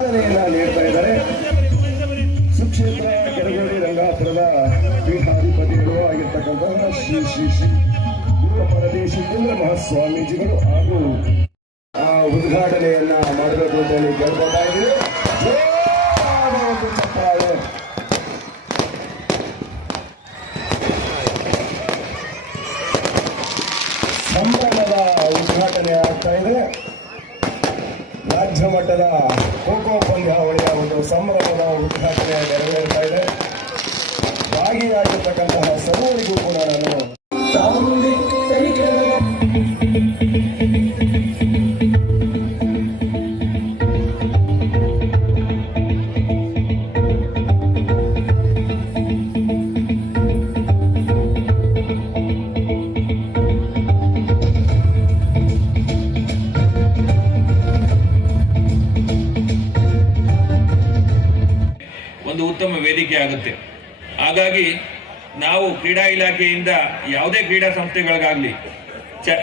ನೀಡ್ತಾ ಇದ್ದಾರೆ. ಸುಕ್ಷೇತ್ರ ಕೆರಗೋಡಿ ರಂಗಾಪುರದ ಪೀಠಾಧಿಪತಿಗಳು ಆಗಿರ್ತಕ್ಕಂತಹ ಶ್ರೀ ಶ್ರೀ ಶ್ರೀ ಗುರುಪರದೇಶಿಕೇಂದ್ರ ಮಹಾಸ್ವಾಮೀಜಿಗಳು ಹಾಗೂ ಉದ್ಘಾಟನೆಯನ್ನ ಮಾಡಬೇಕು ಅಂತ ಹೇಳಿ ಕೇಳ್ಕೊಳ್ತಾ ಇದ್ದೀವಿ. ಸಂಭ್ರಮದ ಉದ್ಘಾಟನೆ ಆಗ್ತಾ ಇದೆ. ರಾಜ್ಯ ಮಟ್ಟದ ಖೋಖೋ ಪಂದ್ಯಾವಳಿಯ ಒಂದು ಸಂಭ್ರಮದ ಉದ್ಘಾಟನೆ ನೆರವೇರ್ತಾ ಇದೆ. ಭಾಗಿಯಾಗಿರ್ತಕ್ಕಂತಹ ಸರ್ವರಿಗೂ ಕೂಡ ನಾನು ಒಂದು ಉತ್ತಮ ವೇದಿಕೆ ಆಗುತ್ತೆ. ಹಾಗಾಗಿ ನಾವು ಕ್ರೀಡಾ ಇಲಾಖೆಯಿಂದ ಯಾವುದೇ ಕ್ರೀಡಾ ಸಂಸ್ಥೆಗಳಿಗಾಗಲಿ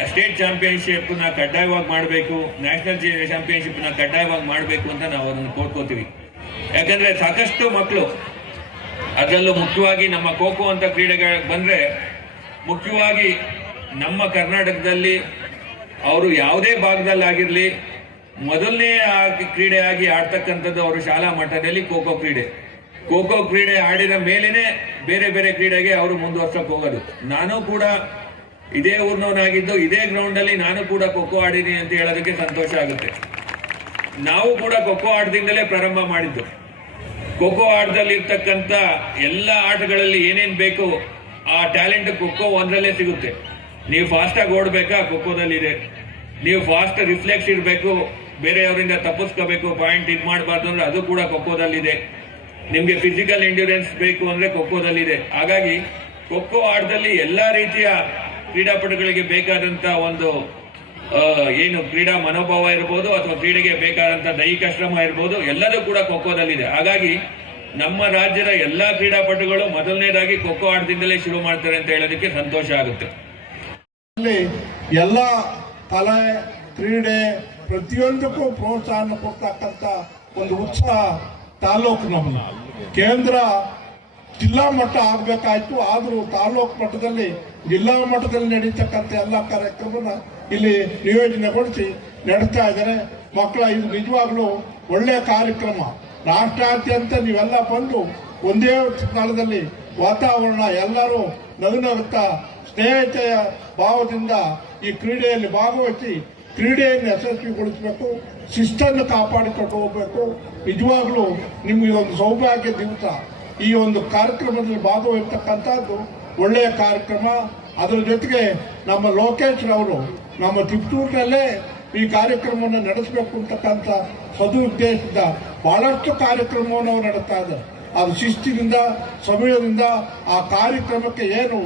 ಸ್ಟೇಟ್ ಚಾಂಪಿಯನ್ಶಿಪ್ನ ಕಡ್ಡಾಯವಾಗಿ ಮಾಡಬೇಕು, ನ್ಯಾಷನಲ್ ಚಾಂಪಿಯನ್ಶಿಪ್ನ ಕಡ್ಡಾಯವಾಗಿ ಮಾಡಬೇಕು ಅಂತ ನಾವು ಅದನ್ನು ಕೋರ್ಕೋತೀವಿ. ಯಾಕಂದರೆ ಸಾಕಷ್ಟು ಮಕ್ಕಳು, ಅದರಲ್ಲೂ ಮುಖ್ಯವಾಗಿ ನಮ್ಮ ಖೋ ಖೋ ಅಂತ ಕ್ರೀಡೆಗಳಿಗೆ ಬಂದರೆ, ಮುಖ್ಯವಾಗಿ ನಮ್ಮ ಕರ್ನಾಟಕದಲ್ಲಿ ಅವರು ಯಾವುದೇ ಭಾಗದಲ್ಲಾಗಿರಲಿ ಮೊದಲನೇ ಕ್ರೀಡೆಯಾಗಿ ಆಡ್ತಕ್ಕಂಥದ್ದು ಅವರು ಶಾಲಾ ಮಟ್ಟದಲ್ಲಿ ಖೋ ಖೋ ಕ್ರೀಡೆ ಆಡಿದ ಮೇಲೇನೆ ಬೇರೆ ಬೇರೆ ಕ್ರೀಡೆಗೆ ಅವರು ಮುಂದುವರ್ಸಕ್ಕೆ ಹೋಗೋದು. ನಾನು ಕೂಡ ಇದೇ ಊರಿನವನಾಗಿದ್ದು ಇದೇ ಗ್ರೌಂಡ್ ಅಲ್ಲಿ ನಾನು ಕೂಡ ಖೋ ಖೋ ಆಡಿದ್ದೀನಿ ಅಂತ ಹೇಳೋದಕ್ಕೆ ಸಂತೋಷ ಆಗುತ್ತೆ. ನಾವು ಕೂಡ ಖೋ ಖೋ ಆಟದಿಂದಲೇ ಪ್ರಾರಂಭ ಮಾಡಿದ್ದು. ಖೋ ಖೋ ಆಟದಲ್ಲಿ ಇರ್ತಕ್ಕಂಥ ಎಲ್ಲ ಆಟಗಳಲ್ಲಿ ಏನೇನು ಬೇಕು ಆ ಟ್ಯಾಲೆಂಟ್ ಖೋ ಖೋ ಒಂದರಲ್ಲೇ ಸಿಗುತ್ತೆ. ನೀವು ಫಾಸ್ಟಾಗಿ ಓಡಬೇಕಾ, ಖೋ ಖೋದಲ್ಲಿದೆ. ನೀವು ಫಾಸ್ಟ್ ರಿಫ್ಲೆಕ್ಸ್ ಇರಬೇಕು, ಬೇರೆಯವರಿಂದ ತಪ್ಪಿಸ್ಕೋಬೇಕು, ಪಾಯಿಂಟ್ ಇದು ಮಾಡಬಾರ್ದು ಅಂದ್ರೆ ಅದು ಕೂಡ ಖೋ ಖೋದಲ್ಲಿದೆ. ನಿಮಗೆ ಫಿಸಿಕಲ್ ಎಂಡ್ಯೂರೆನ್ಸ್ ಬೇಕು ಅಂದ್ರೆ ಖೋ ಖೋದಲ್ಲಿದೆ. ಹಾಗಾಗಿ ಖೋ ಖೋ ಆಟದಲ್ಲಿ ಎಲ್ಲಾ ರೀತಿಯ ಕ್ರೀಡಾಪಟುಗಳಿಗೆ ಬೇಕಾದಂತ ಒಂದು ಏನು ಕ್ರೀಡಾ ಮನೋಭಾವ ಇರ್ಬೋದು ಅಥವಾ ಕ್ರೀಡೆಗೆ ಬೇಕಾದಂತ ದೈಹಿಕ ಶ್ರಮ ಇರ್ಬೋದು, ಎಲ್ಲದೂ ಕೂಡ ಖೋ ಖೋದಲ್ಲಿದೆ. ಹಾಗಾಗಿ ನಮ್ಮ ರಾಜ್ಯದ ಎಲ್ಲಾ ಕ್ರೀಡಾಪಟುಗಳು ಮೊದಲನೇದಾಗಿ ಖೋ ಖೋ ಆಟದಿಂದಲೇ ಶುರು ಮಾಡ್ತಾರೆ ಅಂತ ಹೇಳೋದಕ್ಕೆ ಸಂತೋಷ ಆಗುತ್ತೆ. ಎಲ್ಲ ಕಲೆ ಕ್ರೀಡೆ ಪ್ರತಿಯೊಂದಕ್ಕೂ ಪ್ರೋತ್ಸಾಹ ಕೊಡ್ತಕ್ಕಂಥ ಒಂದು ಉತ್ಸಾಹ ತಾಲೂಕು ನಮ್ಮದು. ಕೇಂದ್ರ ಜಿಲ್ಲಾ ಮಟ್ಟ ಆಗಬೇಕಾಯ್ತು, ಆದರೂ ತಾಲೂಕು ಮಟ್ಟದಲ್ಲಿ ಜಿಲ್ಲಾ ಮಟ್ಟದಲ್ಲಿ ನಡೀತಕ್ಕಂಥ ಎಲ್ಲ ಕಾರ್ಯಕ್ರಮನ ಇಲ್ಲಿ ನಿಯೋಜನೆಗೊಳಿಸಿ ನಡೆಸ್ತಾ ಇದ್ದಾರೆ. ಮಕ್ಕಳ ಇದು ನಿಜವಾಗ್ಲೂ ಒಳ್ಳೆಯ ಕಾರ್ಯಕ್ರಮ. ರಾಷ್ಟ್ರಾದ್ಯಂತ ನೀವೆಲ್ಲ ಬಂದು ಒಂದೇ ಸ್ಥಳದಲ್ಲಿ ವಾತಾವರಣ ಎಲ್ಲರೂ ನಗುತ್ತಾ ಸ್ನೇಹಿತೆಯ ಭಾವದಿಂದ ಈ ಕ್ರೀಡೆಯಲ್ಲಿ ಭಾಗವಹಿಸಿ ಕ್ರೀಡೆಯನ್ನು ಯಶಸ್ವಿಗೊಳಿಸಬೇಕು, ಶಿಸ್ತನ್ನು ಕಾಪಾಡಿಕೊಂಡು ಹೋಗಬೇಕು. ನಿಜವಾಗ್ಲೂ ನಿಮಗೆ ಒಂದು ಸೌಭಾಗ್ಯ ದಿವಸ. ಈ ಒಂದು ಕಾರ್ಯಕ್ರಮದಲ್ಲಿ ಭಾಗವಹಿಸ್ತಕ್ಕಂಥದ್ದು ಒಳ್ಳೆಯ ಕಾರ್ಯಕ್ರಮ. ಅದರ ಜೊತೆಗೆ ನಮ್ಮ ಲೋಕೇಶ್ ರವರು ನಮ್ಮ ತಿಪ್ಟೂರಿನಲ್ಲೇ ಈ ಕಾರ್ಯಕ್ರಮವನ್ನು ನಡೆಸಬೇಕು ಅಂತಕ್ಕಂಥ ಸದುದ್ದೇಶದಿಂದ ಬಹಳಷ್ಟು ಕಾರ್ಯಕ್ರಮವನ್ನು ನಾವು ನಡೆಸ್ತಾ ಇದ್ದಾರೆ. ಅದು ಶಿಸ್ತಿನಿಂದ ಸಮಯದಿಂದ ಆ ಕಾರ್ಯಕ್ರಮಕ್ಕೆ ಏನು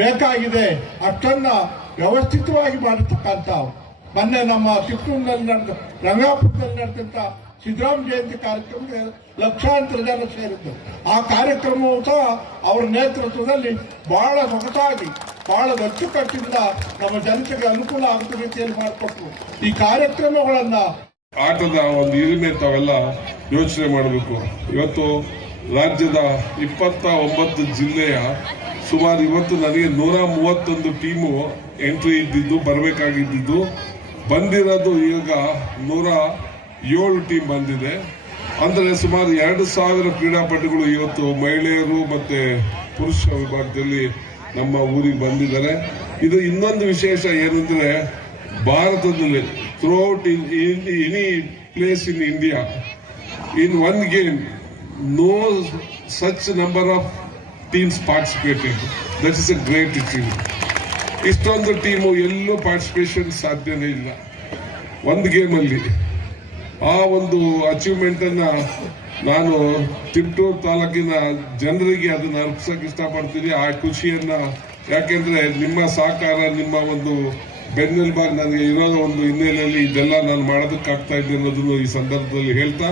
ಬೇಕಾಗಿದೆ ಅಷ್ಟನ್ನ ವ್ಯವಸ್ಥಿತವಾಗಿ ಮಾಡಿರ್ತಕ್ಕಂಥ ಮೊನ್ನೆ ನಮ್ಮ ತಿಪ್ಪೂರಿನಲ್ಲಿ ನಡೆದ ರಂಗಾಪುರದಲ್ಲಿ ನಡೆದಂತ ಸಿದ್ದರಾಮ ಜಯಂತಿ ಕಾರ್ಯಕ್ರಮಕ್ಕೆ ಲಕ್ಷಾಂತರ ಜನ ಸೇರಿದ್ದು. ಆ ಕಾರ್ಯಕ್ರಮವು ಸಹ ಅವರ ನೇತೃತ್ವದಲ್ಲಿ ಬಹಳ ಸೊಗಸಾಗಿ ಬಹಳ ಅಚ್ಚುಕಟ್ಟಿಂದ ನಮ್ಮ ಜನತೆಗೆ ಅನುಕೂಲ ಆಗುವ ರೀತಿಯಲ್ಲಿ ಮಾಡಿಕೊಟ್ರು. ಈ ಕಾರ್ಯಕ್ರಮಗಳನ್ನ ಆಟದ ಒಂದು ಇದನ್ನೇ ತಾವೆಲ್ಲ ಯೋಚನೆ ಮಾಡಬೇಕು. ಇವತ್ತು ರಾಜ್ಯದ 29 ಜಿಲ್ಲೆಯ ಸುಮಾರು ಇವತ್ತು ನನಗೆ 131 ಟೀಮು ಎಂಟ್ರಿ ಇದ್ದಿದ್ದು ಬರಬೇಕಾಗಿದ್ದು, ಬಂದಿರೋದು ಈಗ 107 ಟೀಮ್ ಬಂದಿದೆ. ಅಂದರೆ ಸುಮಾರು 2,000 ಕ್ರೀಡಾಪಟುಗಳು ಇವತ್ತು ಮಹಿಳೆಯರು ಮತ್ತೆ ಪುರುಷ ವಿಭಾಗದಲ್ಲಿ ನಮ್ಮ ಊರಿಗೆ ಬಂದಿದ್ದಾರೆ. ಇದು ಇನ್ನೊಂದು ವಿಶೇಷ ಏನಂದ್ರೆ, ಭಾರತದಲ್ಲಿ throughout any place in India in one game no such number of teams participated. That is a great achievement. ಇಷ್ಟೊಂದು ಟೀಮು ಎಲ್ಲೂ ಪಾರ್ಟಿಸಿಪೇಷನ್ ಸಾಧ್ಯನೇ ಇಲ್ಲ ಒಂದು ಗೇಮಲ್ಲಿ. ಆ ಒಂದು ಅಚೀವ್ಮೆಂಟ್ ಅನ್ನ ನಾನು ತಿಪ್ಟೂರು ತಾಲೂಕಿನ ಜನರಿಗೆ ಅದನ್ನ ಅರ್ಪಿಸಕ್ಕೆ ಇಷ್ಟಪಡ್ತೀನಿ. ಆ ಖುಷಿಯನ್ನ, ಯಾಕೆಂದ್ರೆ ನಿಮ್ಮ ಸಹಕಾರ, ನಿಮ್ಮ ಒಂದು ಬೆನ್ನೆಲುಬಾಗಿ ನನಗೆ ಇರೋ ಒಂದು ಹಿನ್ನೆಲೆಯಲ್ಲಿ ಇದೆಲ್ಲ ನಾನು ಮಾಡೋದಕ್ಕಾಗ್ತಾ ಇದೆ ಅನ್ನೋದನ್ನು ಈ ಸಂದರ್ಭದಲ್ಲಿ ಹೇಳ್ತಾ